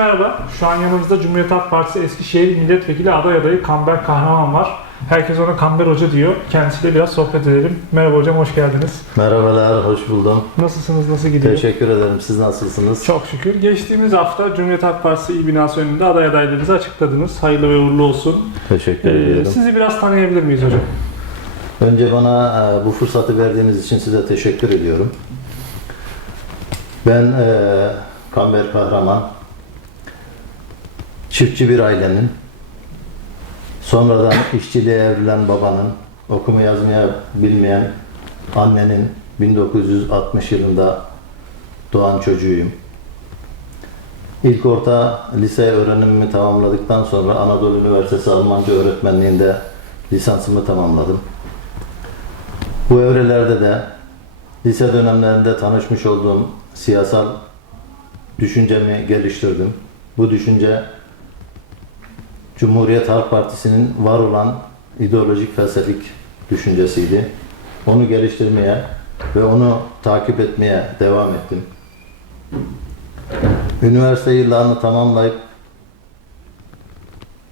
Merhaba, şu an yanımızda Cumhuriyet Halk Partisi Eskişehir Milletvekili aday adayı Kamber Kahraman var. Herkes ona Kamber Hoca diyor. Kendisiyle biraz sohbet edelim. Merhaba hocam, hoş geldiniz. Merhabalar, hoş buldum. Nasılsınız, nasıl gidiyor? Teşekkür ederim. Siz nasılsınız? Çok şükür. Geçtiğimiz hafta Cumhuriyet Halk Partisi İl binası önünde aday adaylarınızı açıkladınız. Hayırlı ve uğurlu olsun. Teşekkür Ee, ediyorum. sizi biraz tanıyabilir miyiz hocam? Önce bana e, bu fırsatı verdiğiniz için size teşekkür ediyorum. Ben e, Kamber Kahraman, çiftçi bir ailenin, sonradan işçiliğe evrilen babanın, okuma yazmaya bilmeyen annenin 1960 yılında doğan çocuğuyum. İlk orta lise öğrenimimi tamamladıktan sonra Anadolu Üniversitesi Almanca öğretmenliğinde lisansımı tamamladım. Bu evrelerde de lise dönemlerinde tanışmış olduğum siyasal düşüncemi geliştirdim. Bu düşünce Cumhuriyet Halk Partisi'nin var olan ideolojik felsefik düşüncesiydi. Onu geliştirmeye ve onu takip etmeye devam ettim. Üniversite yıllarını tamamlayıp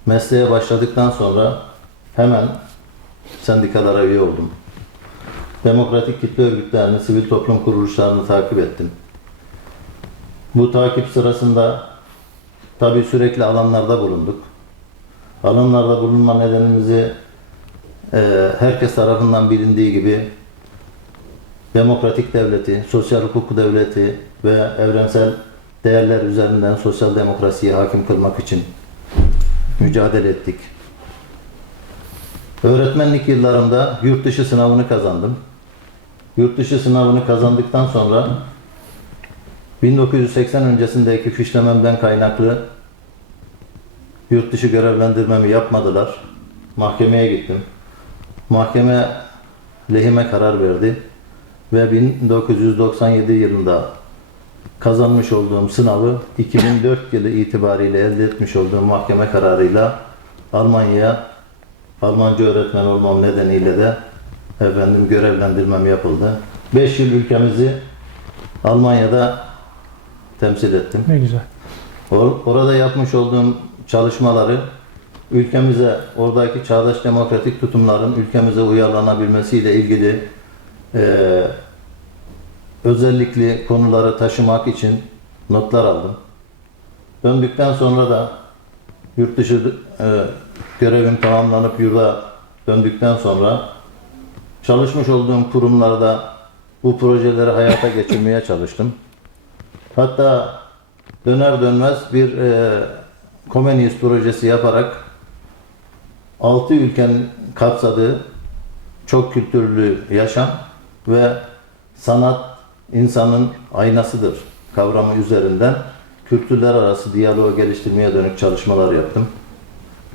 mesleğe başladıktan sonra hemen sendikalara üye oldum. Demokratik kitle örgütlerini, sivil toplum kuruluşlarını takip ettim. Bu takip sırasında tabii sürekli alanlarda bulunduk. Alanlarda bulunma nedenimizi e, herkes tarafından bilindiği gibi demokratik devleti, sosyal hukuk devleti ve evrensel değerler üzerinden sosyal demokrasiyi hakim kılmak için mücadele ettik. Öğretmenlik yıllarımda yurt dışı sınavını kazandım. Yurt dışı sınavını kazandıktan sonra 1980 öncesindeki fişlememden kaynaklı yurt dışı görevlendirmemi yapmadılar. Mahkemeye gittim. Mahkeme lehime karar verdi ve 1997 yılında kazanmış olduğum sınavı 2004 yılı itibariyle elde etmiş olduğum mahkeme kararıyla Almanya'ya Almanca öğretmen olmam nedeniyle de efendim görevlendirmem yapıldı. 5 yıl ülkemizi Almanya'da temsil ettim. Ne güzel. Or- Orada yapmış olduğum çalışmaları ülkemize, oradaki çağdaş demokratik tutumların ülkemize uyarlanabilmesiyle ilgili eee özellikle konuları taşımak için notlar aldım. Döndükten sonra da yurt dışı e, görevim tamamlanıp yurda döndükten sonra çalışmış olduğum kurumlarda bu projeleri hayata geçirmeye çalıştım. Hatta döner dönmez bir e, Comenius projesi yaparak 6 ülkenin kapsadığı çok kültürlü yaşam ve sanat insanın aynasıdır kavramı üzerinden kültürler arası diyaloğu geliştirmeye dönük çalışmalar yaptım.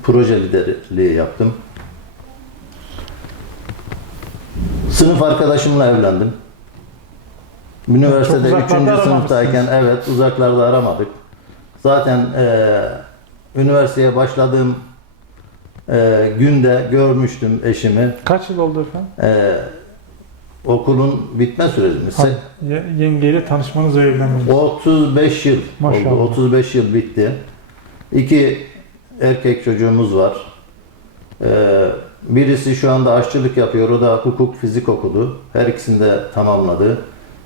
Proje liderliği yaptım. Sınıf arkadaşımla evlendim. Üniversitede Çok uzaklarda 3. sınıftayken evet uzaklarda aramadık. Zaten eee, üniversiteye başladığım eee, günde görmüştüm eşimi. Kaç yıl oldu efendim? Eee, okulun bitme süreci mi? Ye- yengeyle tanışmanız ve evlenmeniz. 35 yıl Maşallah. oldu. 35 yıl bitti. İki erkek çocuğumuz var. Ee, birisi şu anda aşçılık yapıyor. O da hukuk, fizik okudu. Her ikisini de tamamladı.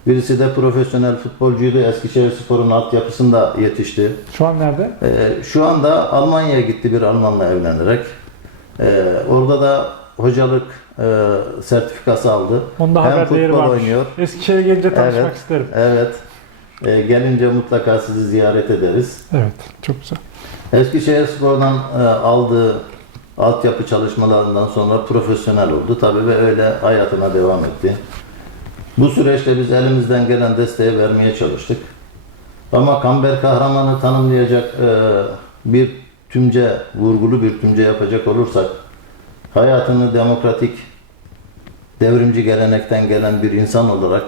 Birisi de profesyonel futbolcuydu. Eskişehir Spor'un altyapısında yetişti. Şu an nerede? Ee, şu anda Almanya'ya gitti bir Almanla evlenerek. Ee, orada da hocalık e, sertifikası aldı. Onda Hem haber değeri futbol varmış. oynuyor. Eskişehir'e gelince tanışmak Evet. isterim. Evet. Ee, gelince mutlaka sizi ziyaret ederiz. Evet, çok güzel. Eskişehir Spor'dan e, aldığı altyapı çalışmalarından sonra profesyonel oldu tabii ve öyle hayatına devam etti. Bu süreçte biz elimizden gelen desteği vermeye çalıştık. Ama Kamber Kahraman'ı tanımlayacak e, bir tümce, vurgulu bir tümce yapacak olursak hayatını demokratik, devrimci gelenekten gelen bir insan olarak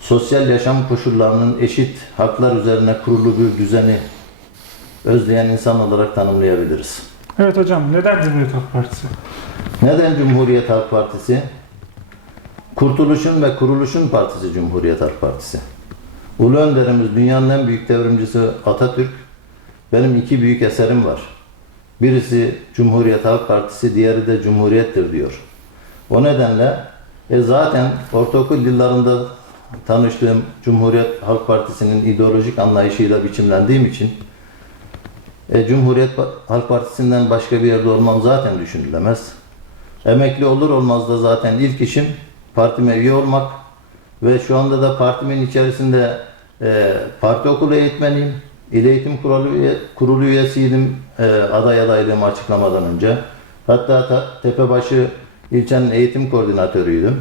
sosyal yaşam koşullarının eşit haklar üzerine kurulu bir düzeni özleyen insan olarak tanımlayabiliriz. Evet hocam, neden Cumhuriyet Halk Partisi? Neden Cumhuriyet Halk Partisi? Kurtuluşun ve kuruluşun partisi Cumhuriyet Halk Partisi. Ulu önderimiz, dünyanın en büyük devrimcisi Atatürk, benim iki büyük eserim var. Birisi Cumhuriyet Halk Partisi, diğeri de Cumhuriyettir diyor. O nedenle e zaten ortaokul yıllarında tanıştığım Cumhuriyet Halk Partisi'nin ideolojik anlayışıyla biçimlendiğim için e, Cumhuriyet Halk Partisi'nden başka bir yerde olmam zaten düşünülemez. Emekli olur olmaz da zaten ilk işim partime üye olmak ve şu anda da partimin içerisinde e, parti okulu eğitmeniyim. İl Eğitim Kurulu, üye- kurulu üyesiydim e, aday adaylığımı açıklamadan önce. Hatta ta, Tepebaşı ilçenin eğitim koordinatörüydüm.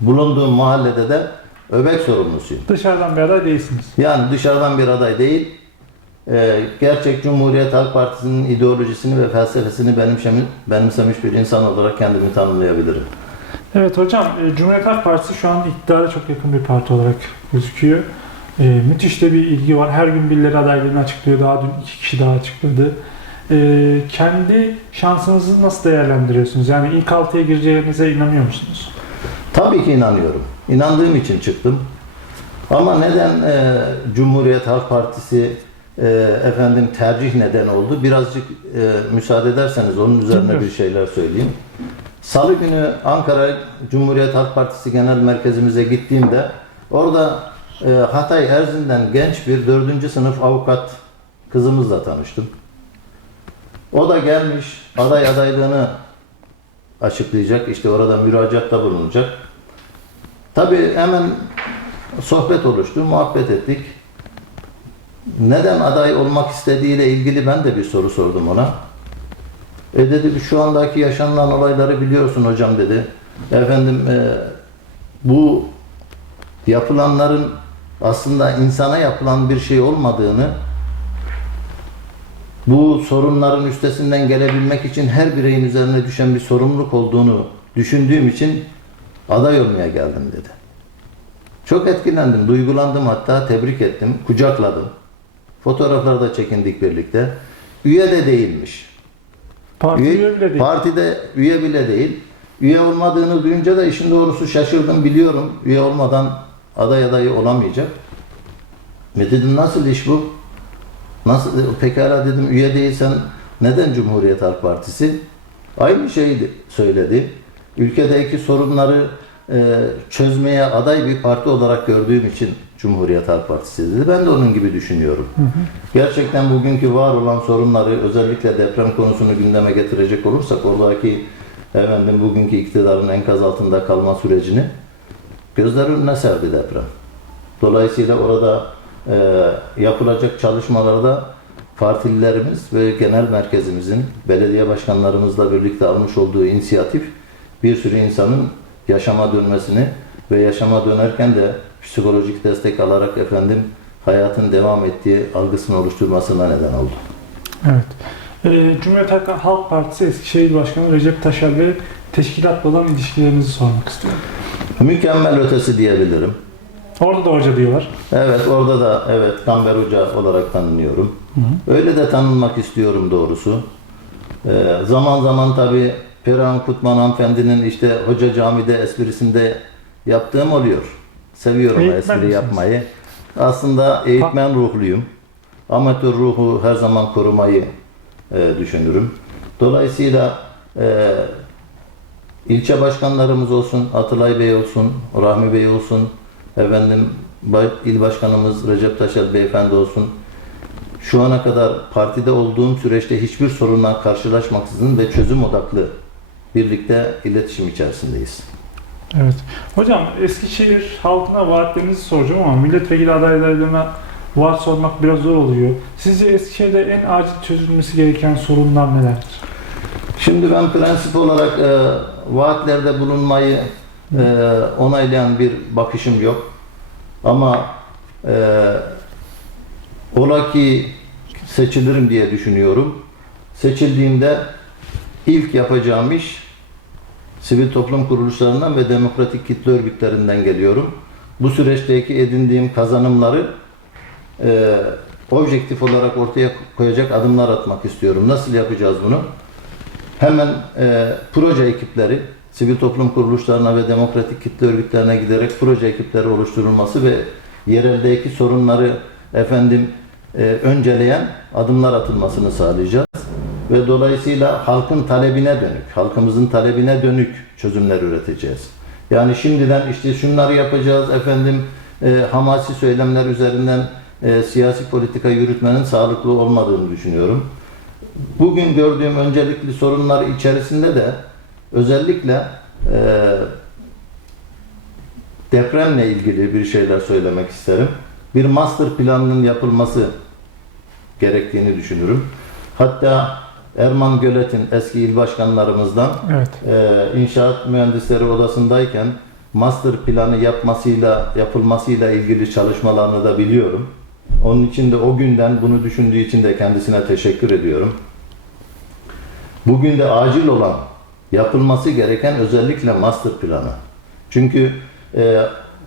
Bulunduğum mahallede de öbek sorumlusuyum. Dışarıdan bir aday değilsiniz. Yani dışarıdan bir aday değil, e, gerçek Cumhuriyet Halk Partisi'nin ideolojisini ve felsefesini benimsemiş, benimsemiş bir insan olarak kendimi tanımlayabilirim. Evet hocam, e, Cumhuriyet Halk Partisi şu an iktidara çok yakın bir parti olarak gözüküyor. E, müthiş de bir ilgi var. Her gün birileri adaylarını açıklıyor. Daha dün iki kişi daha açıkladı. E, kendi şansınızı nasıl değerlendiriyorsunuz? Yani ilk altıya gireceğinize inanıyor musunuz? Tabii ki inanıyorum. İnandığım için çıktım. Ama neden e, Cumhuriyet Halk Partisi e, efendim tercih neden oldu? Birazcık e, müsaade ederseniz onun üzerine Dinliyorum. bir şeyler söyleyeyim. Salı günü Ankara Cumhuriyet Halk Partisi Genel Merkezimize gittiğimde orada e, Hatay Erzin'den genç bir dördüncü sınıf avukat kızımızla tanıştım. O da gelmiş aday adaylığını açıklayacak. işte orada müracaatta bulunacak. Tabii hemen sohbet oluştu, muhabbet ettik. Neden aday olmak istediğiyle ilgili ben de bir soru sordum ona. E dedi şu andaki yaşanılan olayları biliyorsun hocam dedi. Efendim e, bu yapılanların aslında insana yapılan bir şey olmadığını bu sorunların üstesinden gelebilmek için her bireyin üzerine düşen bir sorumluluk olduğunu düşündüğüm için aday olmaya geldim dedi. Çok etkilendim, duygulandım hatta tebrik ettim, kucakladım. Fotoğraflar da çekindik birlikte. Üye de değilmiş. Parti Üye- üye bile değil. Partide üye bile değil. Üye olmadığını duyunca da işin doğrusu şaşırdım biliyorum. Üye olmadan aday adayı olamayacak. Ve dedim nasıl iş bu? Nasıl pekala dedim üye değilsen neden Cumhuriyet Halk Partisi? Aynı şeyi söyledi. Ülkedeki sorunları e, çözmeye aday bir parti olarak gördüğüm için Cumhuriyet Halk Partisi dedi. Ben de onun gibi düşünüyorum. Gerçekten bugünkü var olan sorunları özellikle deprem konusunu gündeme getirecek olursak oradaki efendim bugünkü iktidarın enkaz altında kalma sürecini gözler önüne serdi deprem. Dolayısıyla orada e, yapılacak çalışmalarda partililerimiz ve genel merkezimizin belediye başkanlarımızla birlikte almış olduğu inisiyatif bir sürü insanın yaşama dönmesini ve yaşama dönerken de psikolojik destek alarak efendim hayatın devam ettiği algısını oluşturmasına neden oldu. Evet. Ee, Cumhuriyet Halk- Partisi Eskişehir Başkanı Recep Taşer Bey teşkilatla olan ilişkilerinizi sormak istiyorum. Mükemmel ötesi diyebilirim. Orada da hoca diyorlar. Evet orada da evet Kamber Hoca olarak tanınıyorum. Hı Öyle de tanınmak istiyorum doğrusu. Ee, zaman zaman tabi Perihan Kutman hanımefendinin işte hoca camide esprisinde yaptığım oluyor. Seviyorum Eğitmen espri misiniz? yapmayı. Aslında eğitmen ruhluyum. Amatör ruhu her zaman korumayı e, düşünürüm. Dolayısıyla e, ilçe başkanlarımız olsun, Atılay Bey olsun, Rahmi Bey olsun, efendim ba- il başkanımız Recep Taşel Beyefendi olsun, şu ana kadar partide olduğum süreçte hiçbir sorunla karşılaşmaksızın ve çözüm odaklı birlikte iletişim içerisindeyiz. Evet. Hocam Eskişehir halkına vaatlerinizi soracağım ama milletvekili adaylarına vaat sormak biraz zor oluyor. Sizce Eskişehir'de en acil çözülmesi gereken sorunlar nelerdir? Şimdi ben prensip olarak e, vaatlerde bulunmayı e, onaylayan bir bakışım yok. Ama e, ola ki seçilirim diye düşünüyorum. Seçildiğimde ilk yapacağım iş sivil toplum kuruluşlarından ve demokratik kitle örgütlerinden geliyorum. Bu süreçteki edindiğim kazanımları e, objektif olarak ortaya koyacak adımlar atmak istiyorum. Nasıl yapacağız bunu? Hemen e, proje ekipleri, sivil toplum kuruluşlarına ve demokratik kitle örgütlerine giderek proje ekipleri oluşturulması ve yereldeki sorunları efendim e, önceleyen adımlar atılmasını sağlayacağız. Ve dolayısıyla halkın talebine dönük, halkımızın talebine dönük çözümler üreteceğiz. Yani şimdiden işte şunları yapacağız efendim e, hamasi söylemler üzerinden e, siyasi politika yürütmenin sağlıklı olmadığını düşünüyorum. Bugün gördüğüm öncelikli sorunlar içerisinde de özellikle e, depremle ilgili bir şeyler söylemek isterim. Bir master planının yapılması gerektiğini düşünürüm. Hatta Erman Gölet'in eski il başkanlarımızdan Evet. e, inşaat mühendisleri odasındayken master planı yapmasıyla yapılmasıyla ilgili çalışmalarını da biliyorum. Onun için de o günden bunu düşündüğü için de kendisine teşekkür ediyorum. Bugün de acil olan yapılması gereken özellikle master planı. Çünkü e,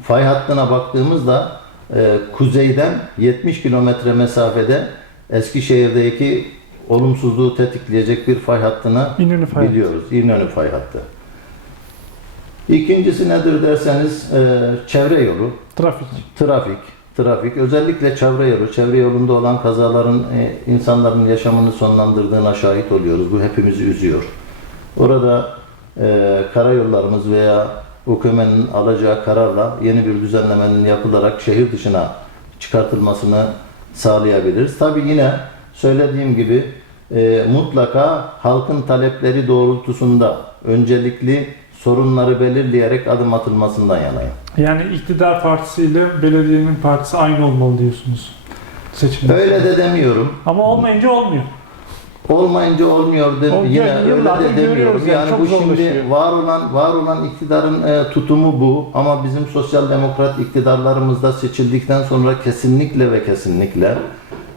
fay hattına baktığımızda e, kuzeyden 70 kilometre mesafede Eskişehir'deki olumsuzluğu tetikleyecek bir fay hattına İnönü fay hattı. biliyoruz. İnönü fay hattı. İkincisi nedir derseniz e, çevre yolu, Trafik. trafik, trafik. Özellikle çevre yolu, çevre yolunda olan kazaların e, insanların yaşamını sonlandırdığına şahit oluyoruz. Bu hepimizi üzüyor. Orada e, karayollarımız veya hükümetin alacağı kararla yeni bir düzenlemenin yapılarak şehir dışına çıkartılmasını sağlayabiliriz. Tabi yine söylediğim gibi e, mutlaka halkın talepleri doğrultusunda öncelikli sorunları belirleyerek adım atılmasından yanayım. Yani iktidar partisi ile belediyenin partisi aynı olmalı diyorsunuz. Seçimde. Öyle de demiyorum. Ama olmayınca olmuyor. Olmayınca olmuyor de, O- yine öyle de demiyorum. yani, Yani, bu şimdi var olan var olan iktidarın e, tutumu bu ama bizim sosyal demokrat iktidarlarımızda seçildikten sonra kesinlikle ve kesinlikle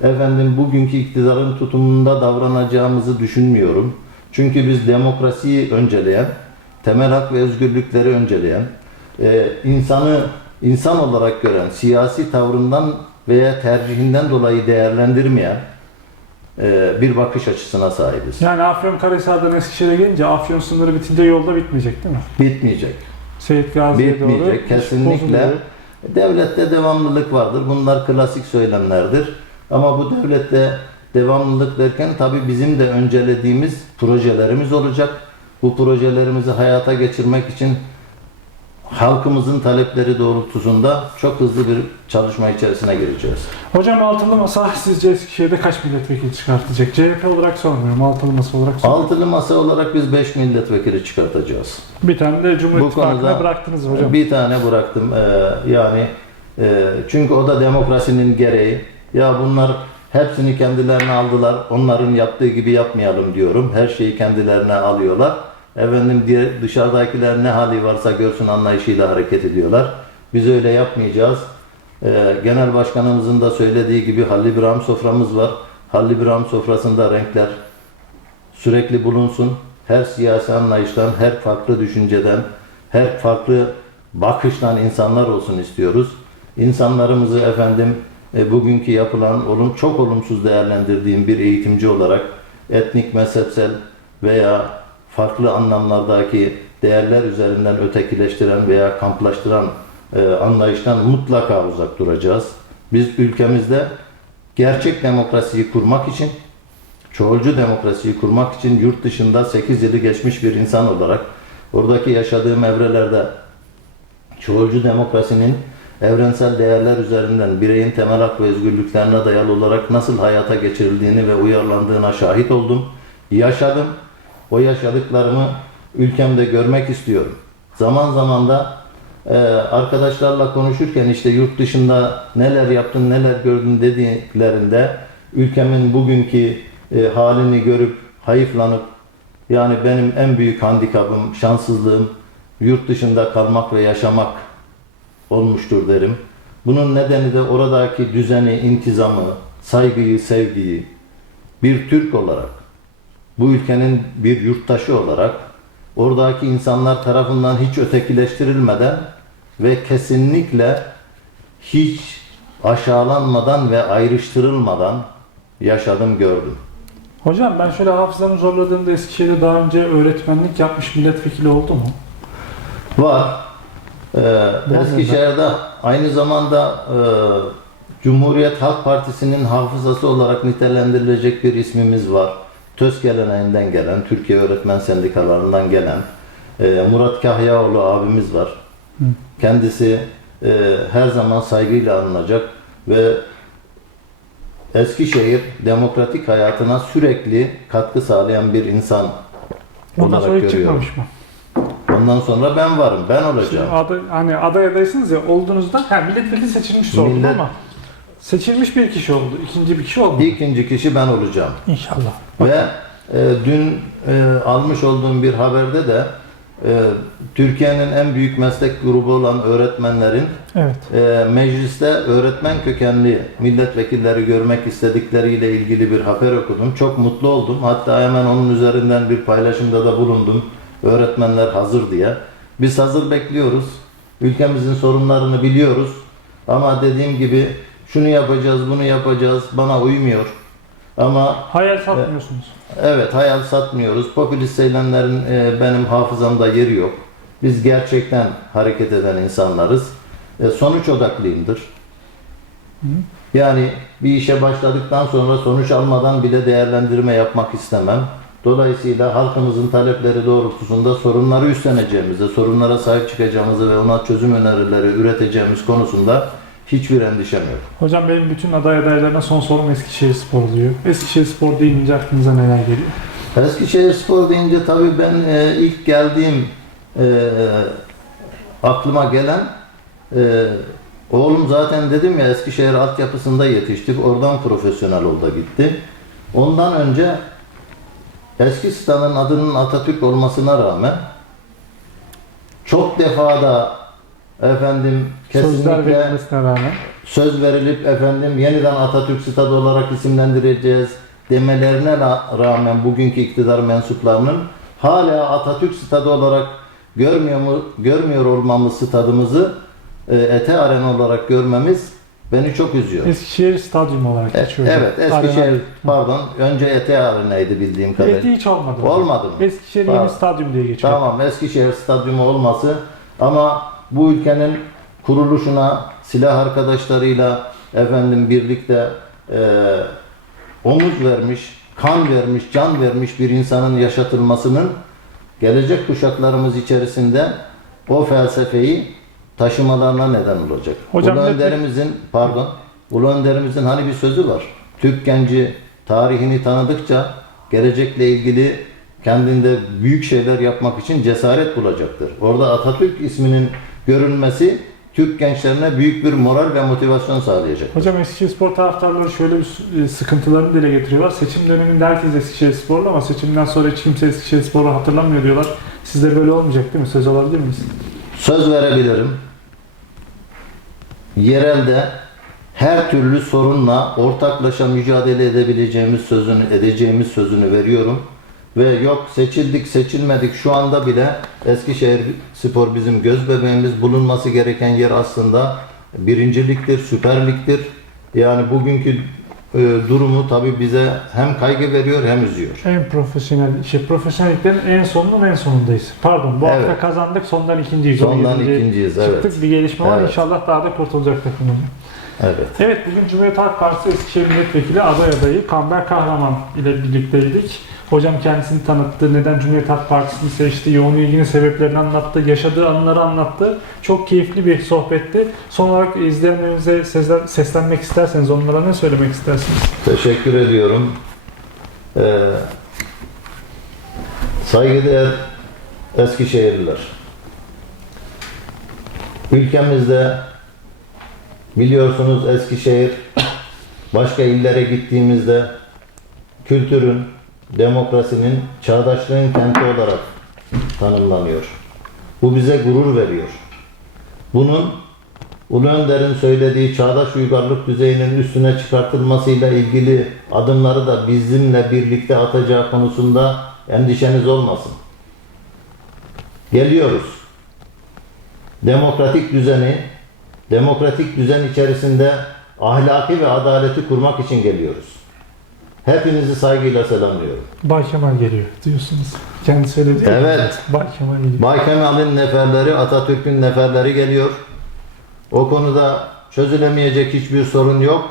efendim bugünkü iktidarın tutumunda davranacağımızı düşünmüyorum. Çünkü biz demokrasiyi önceleyen, temel hak ve özgürlükleri önceleyen, e, insanı insan olarak gören, siyasi tavrından veya tercihinden dolayı değerlendirmeyen e, bir bakış açısına sahibiz. Yani Afyonkarahisar'dan Eskişehir'e gelince Afyon sınırı bitince yolda bitmeyecek değil mi? Bitmeyecek. Seyit Gazi'ye doğru. Bitmeyecek. iş Kesinlikle. bozuluyor. Devlette devamlılık vardır. Bunlar klasik söylemlerdir. Ama bu devlette devamlılık derken tabii bizim de öncelediğimiz projelerimiz olacak. Bu projelerimizi hayata geçirmek için halkımızın talepleri doğrultusunda çok hızlı bir çalışma içerisine gireceğiz. Hocam altılı masa sizce Eskişehir'de kaç milletvekili çıkartacak? CHP olarak sormuyorum, altılı masa olarak soruyorum. Altılı masa olarak biz 5 milletvekili çıkartacağız. Bir tane de Cumhur İttifakı'na bıraktınız hocam. Bir tane bıraktım. Ee, yani e, çünkü o da demokrasinin gereği. Ya bunlar hepsini kendilerine aldılar. Onların yaptığı gibi yapmayalım diyorum. Her şeyi kendilerine alıyorlar. Efendim diğer dışarıdakiler ne hali varsa görsün anlayışıyla hareket ediyorlar. Biz öyle yapmayacağız. Ee, Genel Başkanımızın da söylediği gibi Halil İbrahim soframız var. Halil İbrahim sofrasında renkler sürekli bulunsun. Her siyasi anlayıştan, her farklı düşünceden, her farklı bakıştan insanlar olsun istiyoruz. İnsanlarımızı efendim bugünkü yapılan olum çok olumsuz değerlendirdiğim bir eğitimci olarak etnik, mezhepsel veya farklı anlamlardaki değerler üzerinden ötekileştiren veya kamplaştıran e, anlayıştan mutlaka uzak duracağız. Biz ülkemizde gerçek demokrasiyi kurmak için çoğulcu demokrasiyi kurmak için yurt dışında 8 yılı geçmiş bir insan olarak oradaki yaşadığım evrelerde çoğulcu demokrasinin evrensel değerler üzerinden bireyin temel hak ve özgürlüklerine dayalı olarak nasıl hayata geçirildiğini ve uyarlandığına şahit oldum. Yaşadım. O yaşadıklarımı ülkemde görmek istiyorum. Zaman zaman da e, arkadaşlarla konuşurken işte yurt dışında neler yaptın, neler gördün dediklerinde ülkemin bugünkü e, halini görüp hayıflanıp yani benim en büyük handikapım, şanssızlığım yurt dışında kalmak ve yaşamak olmuştur derim. Bunun nedeni de oradaki düzeni, intizamı, saygıyı, sevgiyi bir Türk olarak, bu ülkenin bir yurttaşı olarak oradaki insanlar tarafından hiç ötekileştirilmeden ve kesinlikle hiç aşağılanmadan ve ayrıştırılmadan yaşadım, gördüm. Hocam ben şöyle hafızamı zorladığımda Eskişehir'de daha önce öğretmenlik yapmış milletvekili oldu mu? Var. Ee, Eskişehir'de aynı zamanda e, Cumhuriyet Halk Partisi'nin hafızası olarak nitelendirilecek bir ismimiz var. TÖS geleneğinden gelen, Türkiye Öğretmen Sendikalarından gelen e, Murat Kahyaoğlu abimiz var. Kendisi e, her zaman saygıyla anılacak ve Eskişehir demokratik hayatına sürekli katkı sağlayan bir insan Ondan olarak sonra görüyorum. çıkmamış mı? Ondan sonra ben varım, ben Şimdi olacağım. aday, hani aday adaysınız ya olduğunuzda ha, milletvekili seçilmiş sordum Millet- ama seçilmiş bir kişi oldu. ikinci bir kişi olmadı. İkinci kişi ben olacağım. İnşallah. Ve e, dün e, almış olduğum bir haberde de e, Türkiye'nin en büyük meslek grubu olan öğretmenlerin Evet. e, mecliste öğretmen kökenli milletvekilleri görmek istedikleriyle ilgili bir haber okudum. Çok mutlu oldum. Hatta hemen onun üzerinden bir paylaşımda da bulundum. Öğretmenler hazır diye. Biz hazır bekliyoruz. Ülkemizin sorunlarını biliyoruz. Ama dediğim gibi şunu yapacağız, bunu yapacağız bana uymuyor. Ama Hayal satmıyorsunuz. Evet hayal satmıyoruz. Popülist söylemlerin e, benim hafızamda yeri yok. Biz gerçekten hareket eden insanlarız. E, sonuç odaklıyımdır. Yani bir işe başladıktan sonra sonuç almadan bile değerlendirme yapmak istemem. Dolayısıyla halkımızın talepleri doğrultusunda sorunları üstleneceğimizi, sorunlara sahip çıkacağımızı ve ona çözüm önerileri üreteceğimiz konusunda hiçbir endişem yok. Hocam benim bütün aday adaylarına son sorum Eskişehir Spor oluyor. Eskişehir Spor deyince aklınıza neler geliyor? Eskişehir Spor deyince tabii ben e, ilk geldiğim e, aklıma gelen e, oğlum zaten dedim ya Eskişehir altyapısında yetiştik. Oradan profesyonel olda gitti. Ondan önce eski stadın adının Atatürk olmasına rağmen çok defa da efendim kesinlikle rağmen. söz verilip efendim yeniden Atatürk Stadı olarak isimlendireceğiz demelerine ra- rağmen bugünkü iktidar mensuplarının hala Atatürk Stadı olarak görmüyor mu görmüyor olmamız stadımızı e, Ete Arena olarak görmemiz beni çok üzüyor. Eskişehir Stadyumu olarak E- geçiyor. evet Eskişehir pardon önce Ete Arena'ydı bildiğim Arena. kadarıyla. hiç olmadı. Olmadı mı? Eskişehir Yeni Tamam. Stadyum diye geçiyor. Tamam Eskişehir Stadyumu olması ama bu ülkenin kuruluşuna silah arkadaşlarıyla efendim birlikte e, omuz vermiş, kan vermiş, can vermiş bir insanın yaşatılmasının gelecek kuşaklarımız içerisinde o felsefeyi taşımalarına neden olacak. Hocam Ulu Önderimizin pardon, Ulu Önderimizin hani bir sözü var. Türk genci tarihini tanıdıkça gelecekle ilgili kendinde büyük şeyler yapmak için cesaret bulacaktır. Orada Atatürk isminin görünmesi Türk gençlerine büyük bir moral ve motivasyon sağlayacak. Hocam Eskişehir Spor taraftarları şöyle bir e, sıkıntılarını dile getiriyorlar. Seçim döneminde herkes Eskişehir Sporlu ama seçimden sonra hiç kimse Eskişehir Spor'u hatırlamıyor diyorlar. Sizde böyle olmayacak değil mi? Söz alabilir miyiz? Söz verebilirim. Yerelde her türlü sorunla ortaklaşa mücadele edebileceğimiz sözünü edeceğimiz sözünü veriyorum. Ve yok seçildik seçilmedik şu anda bile Eskişehir Spor bizim göz bebeğimiz bulunması gereken yer aslında birinciliktir, süper ligdir. Yani bugünkü e, durumu tabi bize hem kaygı veriyor hem üzüyor. En profesyonel, şey profesyonelliklerin en sonunun en sonundayız. Pardon bu hafta Evet. kazandık sondan ikinciyiz. Sondan ikinciyiz, evet. Çıktık bir gelişme var Evet. inşallah daha da kurtulacak takımımız. Evet. Evet bugün Cumhuriyet Halk Partisi Eskişehir Milletvekili aday adayı Kamber Kahraman ile birlikteydik. Hocam kendisini tanıttı, neden Cumhuriyet Halk Partisi'ni seçti, yoğun ilginin sebeplerini anlattı, yaşadığı anıları anlattı. Çok keyifli bir sohbetti. Son olarak izleyenlerimize seslen- seslenmek isterseniz onlara ne söylemek istersiniz? Teşekkür ediyorum. Ee, saygıdeğer Eskişehirliler. Ülkemizde biliyorsunuz Eskişehir başka illere gittiğimizde kültürün, demokrasinin, çağdaşlığın kenti olarak tanımlanıyor. Bu bize gurur veriyor. Bunun Ulu Önder'in söylediği çağdaş uygarlık düzeyinin üstüne çıkartılmasıyla ilgili adımları da bizimle birlikte atacağı konusunda endişeniz olmasın. Geliyoruz. Demokratik düzeni, demokratik düzen içerisinde ahlaki ve adaleti kurmak için geliyoruz. Hepinizi saygıyla selamlıyorum. Bay Kemal geliyor diyorsunuz. Kendi söyledi. ya. Evet. Bay Kemal geliyor. Bay Kemal'in neferleri, Atatürk'ün neferleri geliyor. O konuda çözülemeyecek hiçbir sorun yok.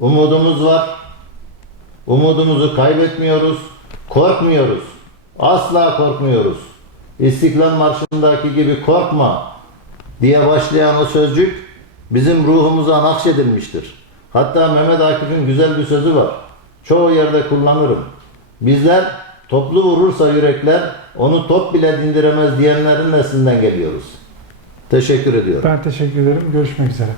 Umudumuz var. Umudumuzu kaybetmiyoruz. Korkmuyoruz. Asla korkmuyoruz. İstiklal Marşı'ndaki gibi korkma diye başlayan o sözcük bizim ruhumuza nakşedilmiştir. Hatta Mehmet Akif'in güzel bir sözü var. Çoğu yerde kullanırım. Bizler toplu vurursa yürekler onu top bile dindiremez diyenlerin neslinden geliyoruz. Teşekkür ediyorum. Ben teşekkür ederim. Görüşmek üzere.